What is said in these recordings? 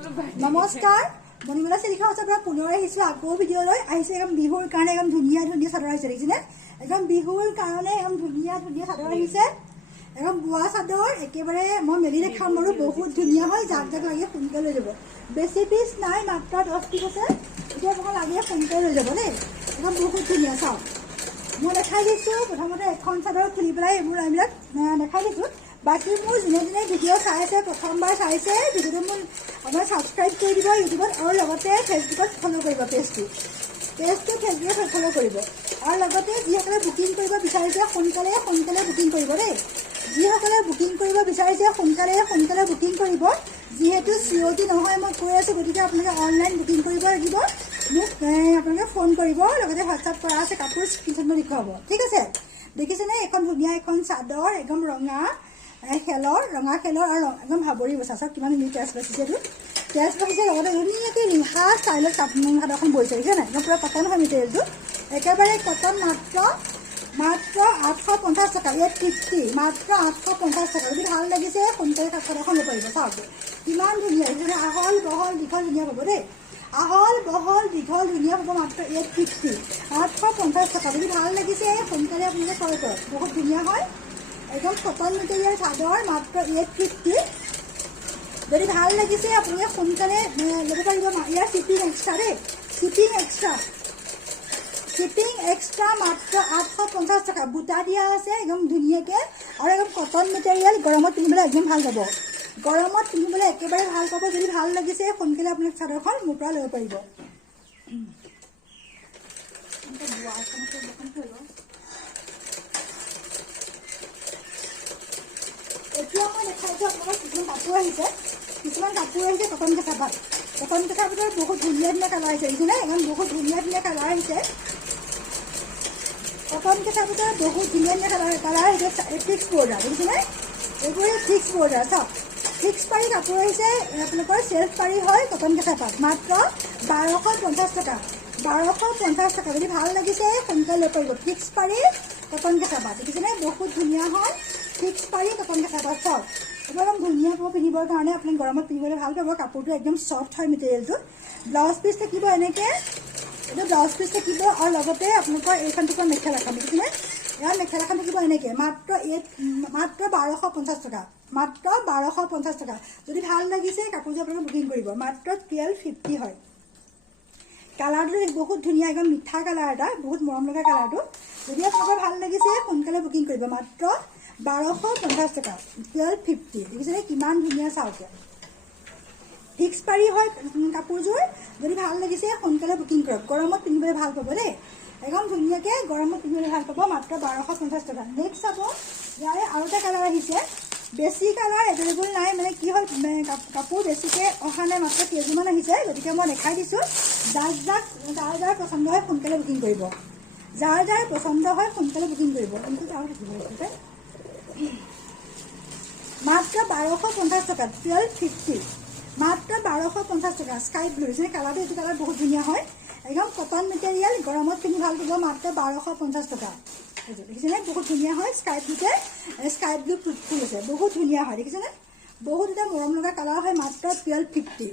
নমস্কাৰ মণিমালা চিলিখা আছে পৰা পুনৰ আহিছো আকৌ ভিডিঅ' লৈ আহিছে একদম বিহুৰ কাৰণে একদম ধুনীয়া ধুনীয়া চাদৰ আহিছে দেখিছেনে একদম বিহুৰ কাৰণে একদম ধুনীয়া ধুনীয়া চাদৰ আহিছে একদম বোৱা চাদৰ একেবাৰে মই মেলি দেখাম বাৰু বহুত ধুনীয়া হয় যাক যাক লাগে সোনকালে লৈ যাব বেছি পিচ নাই মাত্ৰ 10 পিচ আছে এতিয়া আপোনাক লাগে সোনকালে লৈ যাব দেই একদম বহুত ধুনীয়া চাওক মই দেখাই দিছোঁ প্ৰথমতে এখন চাদৰ খুলি পেলাই এইবোৰ এইবিলাক দেখাই দিছোঁ বাকি মোৰ যোনে যোনে ভিডিঅ' চাই আছে প্ৰথমবাৰ চাইছে ভিডিঅ'টো মোৰ আপোনাৰ ছাবস্ক্ৰাইব কৰি দিব ইউটিউবত আৰু লগতে ফেচবুকত ফ'ল' কৰিব পেজটো ফেচবুকত ফ'ল' কৰিব আৰু লগতে যিসকলে বুকিং কৰিব বিচাৰিছে সোনকালে সোনকালে বুকিং কৰিব দেই যিসকলে বুকিং কৰিব বিচাৰিছে সোনকালে সোনকালে বুকিং কৰিব যিহেতু COD নহয় মই কৈ আছোঁ গতিকে আপোনালোকে অনলাইন বুকিং কৰিব লাগিব মোক আপোনালোকে ফোন কৰিব লগতে হোৱাটছআপ কৰা আছে কাপোৰ স্ক্ৰীনশ্বট মই দেখুৱাব ঠিক আছে দেখিছেনে এখন ধুনীয়া এখন চাদৰ একদম ৰঙা খেলৰ আৰু একদম ভাবৰি বচা চাওক কিমান ধুনীয়া তেজ বাচিছে এইটো তেজ বাচিছে লগতে ধুনীয়াকৈ ৰিহা ষ্টাইলত কাপোৰ চাদৰখন বৈছে দেখিছে নাই একদম পূৰা কটন হয় মেটেৰিয়েলটো একেবাৰে কটন মাত্ৰ 850 টকা 850 মাত্ৰ 850 টকা যদি ভাল লাগিছে সোনকালে চাদৰখন ল'ব পাৰিব চাওক কিমান ধুনীয়া দেখিছেনে আহল বহল দীঘল ধুনীয়া পাব দেই আহল বহল দীঘল ধুনীয়া হ'ব মাত্ৰ 850 850 টকা যদি ভাল লাগিছে সোনকালে আপোনালোকে ক্ৰয় কৰক বহুত ধুনীয়া হয় একদম কটন মেটেৰিয়েল চাদৰ মাত্ৰ 850 যদি ভাল লাগিছে আপোনালোকে সোনকালে ল'ব পাৰিব ইয়াৰ শ্বিপিং এক্সট্ৰা দেই শ্বিপিং এক্সট্ৰা মাত্ৰ 850 টকা বুটা দিয়া আছে একদম ধুনীয়াকৈ আৰু একদম কটন মেটেৰিয়েল গৰমত পিন্ধিবলৈ একদম ভাল পাব গৰমত পিন্ধিবলৈ একেবাৰে ভাল পাব যদি ভাল লাগিছে সোনকালে আপোনালোকে চাদৰখন মোৰ পৰা ল'ব পাৰিব এতিয়া মই দেখাইছোঁ আপোনালোকক কিছুমান কাপোৰ আহিছে কটন কেঁচা পাত বহুত ধুনীয়া ধুনীয়া কালাৰ আহিছে দেখিছেনে একদম বহুত ধুনীয়া ধুনীয়া কালাৰ আহিছে কটন কেঁচা পাতৰ বহুত ধুনীয়া ধুনীয়া কালাৰ আহিছে ফিক্স বৰ্ডাৰ দেখিছেনে এইবোৰে ফিক্স বৰ্ডাৰ চাওক ফিক্স পাৰি কাপোৰ আহিছে আপোনালোকৰ চেল্ফ পাৰি হয় কটন কেঁচা পাত মাত্ৰ 1250 টকা 1250 টকা যদি ভাল লাগিছে সোনকালে লৈ পাৰিব ফিক্স পাৰি কটন কেঁচা পাত দেখিছেনে বহুত ধুনীয়া হয় ফিক্স পাৰি কটন কেঁচা পাত চাওক এইটো একদম ধুনীয়া পাব পিন্ধিবৰ কাৰণে আপুনি গৰমত পিন্ধিবলৈ ভাল পাব কাপোৰটো একদম ছফ্ট হয় মেটেৰিয়েলটো ব্লাউজ পিচ থাকিব এনেকৈ এইটো ব্লাউজ পিচ থাকিব আৰু লগতে আপোনালোকৰ এইখন থাকিব মেখেলাখন দেখিছেনে ইয়াৰ মেখেলাখন থাকিব এনেকৈ মাত্ৰ 1250 টকা মাত্ৰ 1250 টকা যদি ভাল লাগিছে কাপোৰযোৰ আপোনালোকে বুকিং কৰিব মাত্ৰ 1250 হয় কালাৰটো বহুত ধুনীয়া একদম মিঠা কালাৰ এটা বহুত মৰম লগা কালাৰটো যদি আপোনালোকৰ ভাল লাগিছে সোনকালে বুকিং কৰিব মাত্ৰ 1250 টকা 1250 দেখিছেনে কিমান ধুনীয়া চাওকে ফিক্স পাৰি হয় কাপোৰযোৰ যদি ভাল লাগিছে সোনকালে বুকিং কৰক গৰমত পিন্ধিবলৈ ভাল পাব দেই একদম ধুনীয়াকৈ গৰমত পিন্ধিবলৈ ভাল পাব মাত্ৰ 1250 টকা নেক্সট চাব ইয়াৰে আৰু এটা কালাৰ আহিছে বেছি কালাৰ এভেইলেবল নাই মানে কি হ'ল কাপোৰ বেছিকৈ অহা নাই মাত্ৰ কেইযোৰমান আহিছে গতিকে মই দেখাই দিছোঁ যাৰ পচন্দ হয় সোনকালে বুকিং কৰিব যাৰ পচন্দ হয় সোনকালে বুকিং কৰিব কিন্তু আৰু থাকিব লাগিছে মাত্ৰ 1250 টকা 1250 মাত্ৰ 1250 টকা স্কাই ব্লু যেনে কালাৰটো এইটো কালাৰ বহুত ধুনীয়া হয় একদম কটন মেটেৰিয়েল গৰমত পিন্ধি ভাল পাব মাত্ৰ 1250 টকা দেখিছেনে বহুত ধুনীয়া হয় স্কাই ব্লু ফুল আছে বহুত ধুনীয়া হয় দেখিছেনে বহুত এটা মৰম লগা কালাৰ হয় মাত্ৰ 1250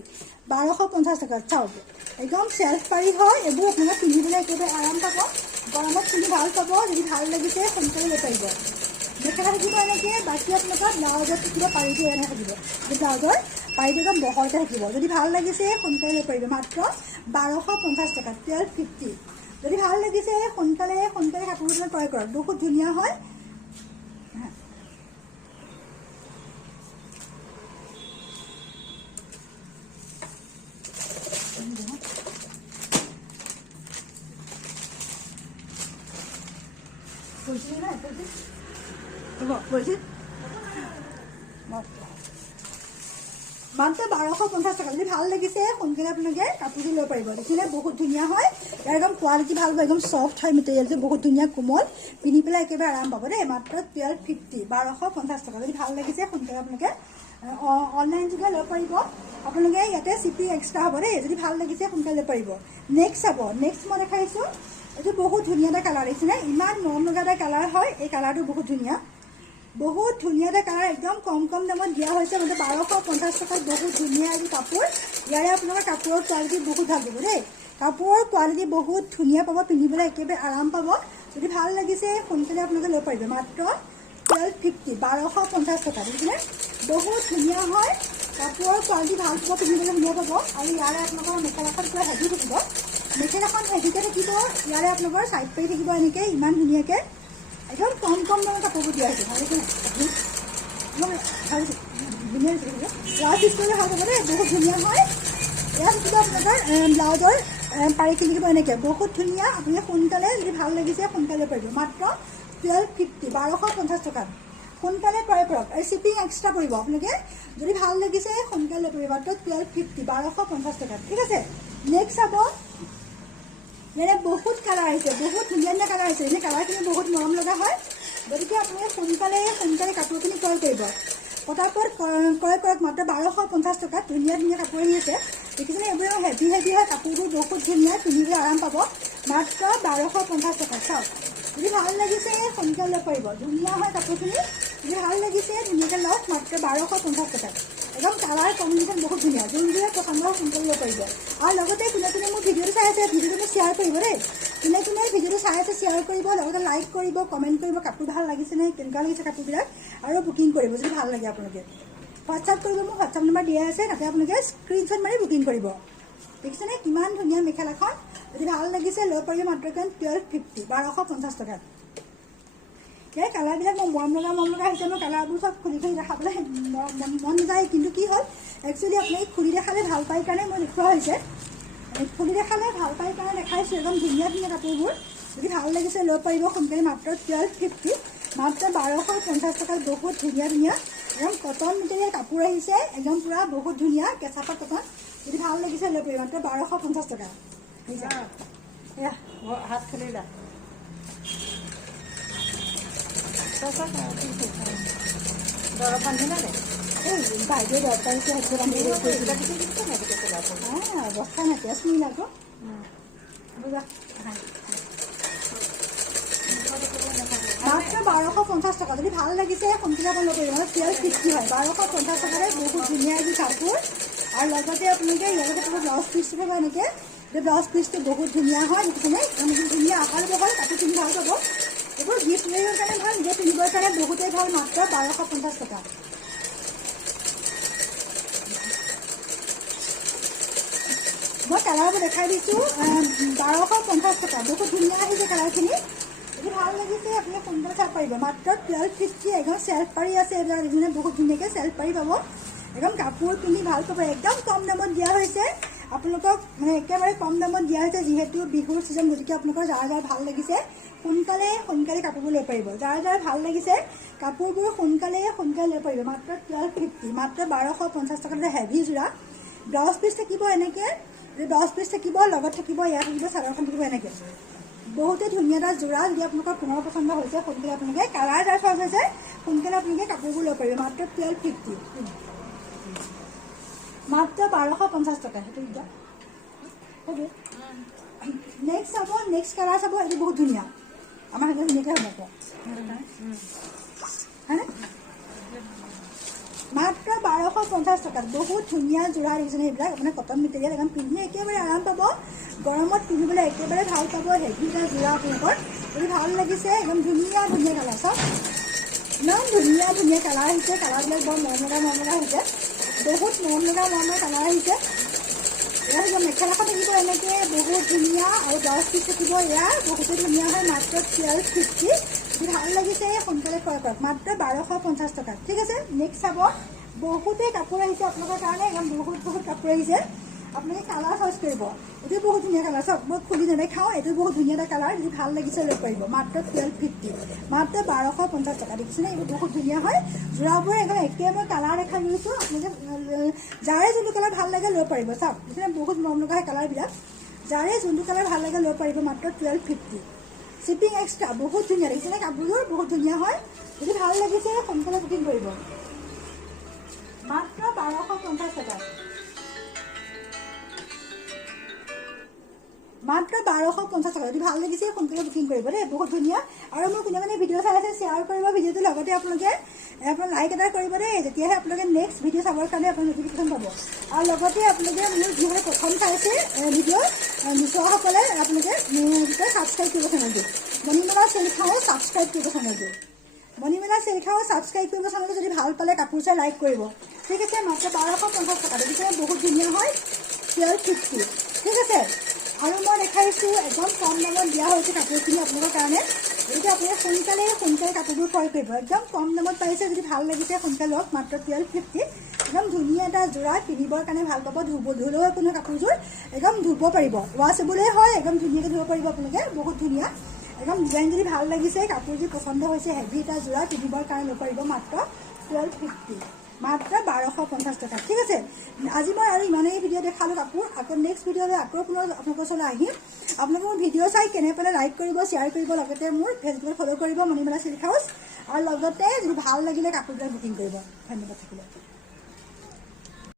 1250 টকা চাওক একদম চেল্ফ পাৰি হয় এইবোৰ আপোনালোকে পিন্ধিবলৈ একেবাৰে আৰাম পাব গৰমত পিন্ধি ভাল পাব যদি ভাল লাগিছে সোনকালে লৈ পাৰিব মেখেলা থাকিব এনেকৈ বাকী আপোনালোকৰ ব্লাউজত থাকিব পাৰিটো এনে থাকিব ব্লাউজৰ পাৰিটো একদম বহলকৈ থাকিব যদি ভাল লাগিছে সোনকালে লৈ পাৰিব মাত্ৰ 1250 টকা 1250 যদি ভাল লাগিছে সোনকালে কাপোৰবোৰ ক্ৰয় কৰক বহুত ধুনীয়া হয় মাত্ৰ 1250 টকা যদি ভাল লাগিছে সোনকালে আপোনালোকে কাপোৰটো লৈ পাৰিব দেখিলে বহুত ধুনীয়া হয় ইয়াৰ একদম কোৱালিটি ভাল হ'ব একদম ছফ্ট হয় মেটেৰিয়েলটো বহুত ধুনীয়া কোমল পিন্ধি পেলাই একেবাৰে আৰাম পাব দেই মাত্ৰ 1250 1250 টকা যদি ভাল লাগিছে সোনকালে আপোনালোকে অনলাইন যোগে লৈ পাৰিব আপোনালোকে ইয়াতে শ্বিপিং এক্সট্ৰা হ'ব দেই যদি ভাল লাগিছে সোনকালে লৈ পাৰিব নেক্সট চাব নেক্সট মই দেখাইছোঁ এইটো বহুত ধুনীয়া এটা কালাৰ দেখিছেনে ইমান মৰম লগা এটা কালাৰ হয় এই কালাৰটো বহুত ধুনীয়া এটা কালাৰ একদম কম দামত দিয়া হৈছে মানে 1250 টকাত বহুত ধুনীয়া এই কাপোৰ ইয়াৰে আপোনালোকৰ কাপোৰৰ কোৱালিটি বহুত ভাল পাব দেই। কাপোৰৰ কোৱালিটি বহুত ধুনীয়া পাব, পিন্ধিবলৈ একেবাৰে আৰাম পাব। যদি ভাল লাগিছে সোনকালে আপোনালোকে লৈ পাৰিব। মাত্ৰ 1250, 1250 টকা। দেখিছেনে বহুত ধুনীয়া হয়, কাপোৰৰ কোৱালিটি ভাল পাব, পিন্ধিবলৈ ধুনীয়া পাব। আৰু ইয়াৰে আপোনালোকৰ মেখেলাখন পূৰা হেভি থাকিব, মেখেলাখন হেভিকৈ থাকিব। ইয়াৰে আপোনালোকৰ চাইড পাৰি থাকিব এনেকৈ ইমান ধুনীয়াকৈ, একদম কম কম দামৰ কাপোৰবোৰ দিয়া হৈছে। ভাল হৈছে ভাল ধুনীয়া হৈছে, ব্লাউজ পিচ কৰিলে ভাল পাব দেই, বহুত ধুনীয়া হয়। ইয়াত থাকিব আপোনালোকৰ ব্লাউজৰ পাৰি কিনি দিব এনেকৈ, বহুত ধুনীয়া। আপুনি সোনকালে যদি ভাল লাগিছে সোনকালে পাৰিব। মাত্ৰ 1250, 1250 টকাত সোনকালে ক্ৰয় কৰক। আৰু শ্বিপিং এক্সট্ৰা পৰিব। আপোনালোকে যদি ভাল লাগিছে সোনকালে পৰিব। মাত্ৰ 1250, 1250 টকাত। ঠিক আছে, নেক্সট চাব। ইয়াৰে বহুত কালাৰ আহিছে, বহুত ধুনীয়া ধুনীয়া কালাৰ আহিছে। এনে কালাৰখিনি বহুত মৰম লগা হয়, গতিকে আপোনালোকে সোনকালে কাপোৰখিনি ক্ৰয় কৰিব। পটাপট ক্ৰয় কৰক। মাত্ৰ 1250 টকাত ধুনীয়া ধুনীয়া কাপোৰ আহি আছে। দেখিছেনে এইবোৰ হেভি হেভি হয়, কাপোৰবোৰ বহুত ধুনীয়া, পিন্ধিবলৈ আৰাম পাব। মাত্ৰ 1250 টকাত। চাওক, যদি ভাল লাগিছে সোনকালে ল'ব পাৰিব। ধুনীয়া হয় কাপোৰখিনি, যদি ভাল লাগিছে ধুনীয়াকৈ লওক। মাত্ৰ 1250 টকাত। একদম কালাৰ কম্বিনেশ্যন বহুত ধুনীয়া, যোনবোৰে পচন্দ হয় সোনকালে ল'ব পাৰিব। আৰু লগতে কোনে কোনে মোৰ ভিডিঅ'টো চাই আছে ভিডিঅ'টো শ্বেয়াৰ কৰিব দেই। কোনে কোনে ভিডিঅ'টো চাই আছে শ্বেয়াৰ কৰিব, লগতে লাইক কৰিব, কমেণ্ট কৰিব, কাপোৰ ভাল লাগিছেনে, কেনেকুৱা লাগিছে কাপোৰবিলাক, আৰু বুকিং কৰিব যদি ভাল লাগে। আপোনালোকে হোৱাটছআপ কৰিব, মোৰ হোৱাটছআপ নম্বৰ দিয়া আছে, তাতে আপোনালোকে স্ক্ৰীনশ্বট মাৰি বুকিং কৰিব। দেখিছেনে কিমান ধুনীয়া মেখেলাখন, যদি ভাল লাগিছে লৈ পাৰিব। মাত্ৰ 1250, 1250 টকাত। এই কালাৰবিলাক মই মৰম লগা আহিছে। মই কালাৰবোৰ চব খুলি খুলি দেখাবলৈ মন যায়, কিন্তু কি হ'ল একচুৱেলি আপোনালোকে খুলি দেখালে ভাল পায় কাৰণে মই দেখুওৱা হৈছে। খুলি দেখালে ভাল পায় কাৰণে দেখাইছোঁ। একদম ধুনীয়া ধুনীয়া কাপোৰবোৰ, যদি ভাল লাগিছে লৈ পাৰিব সোনকালে। মাত্ৰ 1250, মাত্ৰ 1250 টকাত বহুত ধুনীয়া ধুনীয়া একদম কটন মেটেৰিয়েল কাপোৰ আহিছে, একদম পূৰা বহুত ধুনীয়া কেঁচা পাত কটন। যদি ভাল লাগিছে লৈ পাৰিব। মাত্ৰ 1250 টকা। এয়া হাত খুলিলা দৰৱ বান্ধিলা নে? এই বাইদেউ দৰকাৰ হৈছে, সেইটো আমি অৱস্থা নাই তেজ মিল আকৌ। মাত্ৰ 1250 টকা। যদি ভাল লাগিছে সোনকালে ল'ব পাৰিব। 1250 হয়, 1250 টকাৰে বহুত ধুনীয়া এযোৰ কাপোৰ। আৰু লগতে আপোনালোকে ইয়াৰ লগত ব্লাউজ পিচটো পাব এনেকৈ। ব্লাউজ পিচটো বহুত ধুনীয়া হয়, দেখিছেনে ধুনীয়া আকাৰ বহল, কাপোৰ পিন্ধি ভাল পাব। এইবোৰ গিফ্ট দিবৰ কাৰণে ভাল, নিজে পিন্ধিবৰ কাৰণে বহুতেই ভাল। মাত্ৰ 1250 টকা। মই কালাৰবোৰ দেখাই দিছোঁ। 1250 টকা, বহুত ধুনীয়া আহিছে কালাৰখিনি। যদি ভাল লাগিছে আপুনি সোনকালে চাব পাৰিব। মাত্ৰ 1250। একদম চেল্ফ পাৰি আছে, এইবিলাক দেখিছেনে বহুত ধুনীয়াকৈ চেল্ফ পাৰি পাব। একদম কাপোৰ পিন্ধি ভাল পাব। একদম কম দামত দিয়া হৈছে আপোনালোকক, মানে একেবাৰে কম দামত দিয়া হৈছে, যিহেতু বিহুৰ ছিজন। গতিকে আপোনালোকৰ যাৰ যাৰ ভাল লাগিছে সোনকালে কাপোৰবোৰ লৈ পাৰিব। যাৰ যাৰ ভাল লাগিছে কাপোৰবোৰ সোনকালে লৈ পাৰিব। মাত্ৰ 1250, মাত্ৰ 1250 টকাতে হেভি যোৰা। ব্লাউজ পিচ থাকিব এনেকৈ, ব্লাউজ পিচ থাকিব, লগত থাকিব ইয়াত থাকিব চাদৰখন থাকিব এনেকৈ। বহুতে ধুনীয়া এটা যোৰা। যদি আপোনালোকৰ পুনৰ পচন্দ হৈছে সোনকালে আপোনালোকে, কালাৰ যাৰ চইচ হৈছে সোনকালে আপোনালোকে কাপোৰবোৰ লৈ পাৰিব। মাত্ৰ 1250, মাত্ৰ 1250 টকা। সেইটো নেক্সট চাব, নেক্সট কালাৰ চাব। এইটো বহুত ধুনীয়া, আমাৰ সেইটো ধুনীয়াকৈ হ'ব হয়নে? মাত্ৰ 1250 টকাত বহুত ধুনীয়া যোৰা দেখিছেনে। এইবিলাক আপোনাৰ কটন মেটেৰিয়েল, একদম পিন্ধি একেবাৰে আৰাম পাব। গৰমত পিন্ধিবলৈ একেবাৰে ভাল পাব। হেভি এটা যোৰা আপোনালোকৰ, যদি ভাল লাগিছে একদম ধুনীয়া ধুনীয়া কালাৰ। চাওক ইমান ধুনীয়া ধুনীয়া কালাৰ আহিছে। কালাৰবিলাক বৰ মৰম লগা আহিছে, বহুত মৰম লগা কালাৰ আহিছে। ইয়াৰ মেখেলাখন থাকিব এনেকৈ বহুত ধুনীয়া, আৰু ব্লাউজ পিচ থাকিব ইয়াৰ বহুতে ধুনীয়া হয়। মাত্ৰ 1250। যদি ভাল লাগিছে সোনকালে ক্ৰয় কৰক। মাত্ৰ 1250 টকাত। ঠিক আছে, নেক্সট চাব। বহুতেই কাপোৰ আহিছে আপোনালোকৰ কাৰণে, একদম বহুত কাপোৰ আহিছে। আপোনালোকে কালাৰ চইচ কৰিব। এইটো বহুত ধুনীয়া কালাৰ। চাওক মই খুলি নেদেখাওঁ, এইটো বহুত ধুনীয়া এটা কালাৰ। যদি ভাল লাগিছে লৈ পাৰিব। মাত্ৰ 1250, মাত্ৰ 1250 টকা। দেখিছেনে এইবোৰ বহুত ধুনীয়া হয় যোৰাবোৰ। একদম একেই মই কালাৰ দেখাই গৈছোঁ, আপোনালোকে যাৰে যোনটো কালাৰ ভাল লাগে লৈ পাৰিব। চাওক দেখিছেনে বহুত মৰম লগা হয় কালাৰবিলাক। যাৰে যোনটো কালাৰ ভাল লাগে লৈ পাৰিব। মাত্ৰ 1250, শ্বিপিং এক্সট্ৰা। বহুত ধুনীয়া দেখিছেনে কাপোৰবোৰ, বহুত ধুনীয়া হয়। যদি ভাল লাগিছে সোনকালে বুকিং কৰিব। মাত্ৰ 1250 টকা, মাত্ৰ 1250 টকা। যদি ভাল লাগিছে সোনকালে বুকিং কৰিব দেই, বহুত ধুনীয়া। আৰু মোৰ কোনে ভিডিঅ' চাই আছে শ্বেয়াৰ কৰিব ভিডিঅ'টো, লগতে আপোনালোকে লাইক এটা কৰিব দেই, তেতিয়াহে আপোনালোকে নেক্সট ভিডিঅ' চাবৰ কাৰণে আপোনাৰ নটিফিকেশ্যন পাব। আৰু লগতে আপোনালোকে মোৰ যিসকলে প্ৰথম চাইছে ভিডিঅ' নোচোৱাসকলে আপোনালোকে ছাবস্ক্ৰাইব কৰিব চেনেলটো মণিমালা চিল্ক হাউচ ছাবস্ক্ৰাইব কৰিব চেনেলটো মণিমালা চিল্ক হাউচ ছাবস্ক্ৰাইব কৰিব চেনেলটো যদি ভাল পালে কাপোৰ চাই লাইক কৰিব ঠিক আছে মাত্ৰ 1250 টকা দেখিছে বহুত ধুনীয়া হয় 1250 ঠিক আছে আৰু মই দেখাইছোঁ একদম কম দামত দিয়া হৈছে কাপোৰখিনি আপোনালোকৰ কাৰণে গতিকে আপোনালোকে সোনকালে কাপোৰবোৰ ক্ৰয় কৰিব একদম কম দামত পাইছে যদি ভাল লাগিছে সোনকালে লওক মাত্ৰ 1250 একদম ধুনীয়া এটা যোৰা পিন্ধিবৰ কাৰণে ভাল পাব ধুলেও আপোনাৰ কাপোৰযোৰ একদম ধুব পাৰিব ৱাছেবলেই হয় একদম ধুনীয়াকৈ ধুব পাৰিব আপোনালোকে বহুত ধুনীয়া একদম ডিজাইন যদি ভাল লাগিছে কাপোৰযোৰ পচন্দ হৈছে হেভি এটা যোৰা পিন্ধিবৰ কাৰণে ল'ব পাৰিব মাত্ৰ 1250 মাত্ৰ 1250 টকা ঠিক আছে আজি মই আৰু ইমানেই ভিডিঅ' দেখালোঁ কাপোৰ আকৌ নেক্সট ভিডিঅ'লৈ আকৌ পুনৰ আপোনালোকৰ ওচৰলৈ আহিম আপোনালোকে মোৰ ভিডিঅ' চাই কেনে পালে লাইক কৰিব শ্বেয়াৰ কৰিব লগতে মোৰ ফেচবুকত ফ'ল' কৰিব মণিমালা চিল্ক হাউচ আৰু লগতে যদি ভাল লাগিলে কাপোৰবিলাক বুকিং কৰিব ধন্যবাদ থাকিলে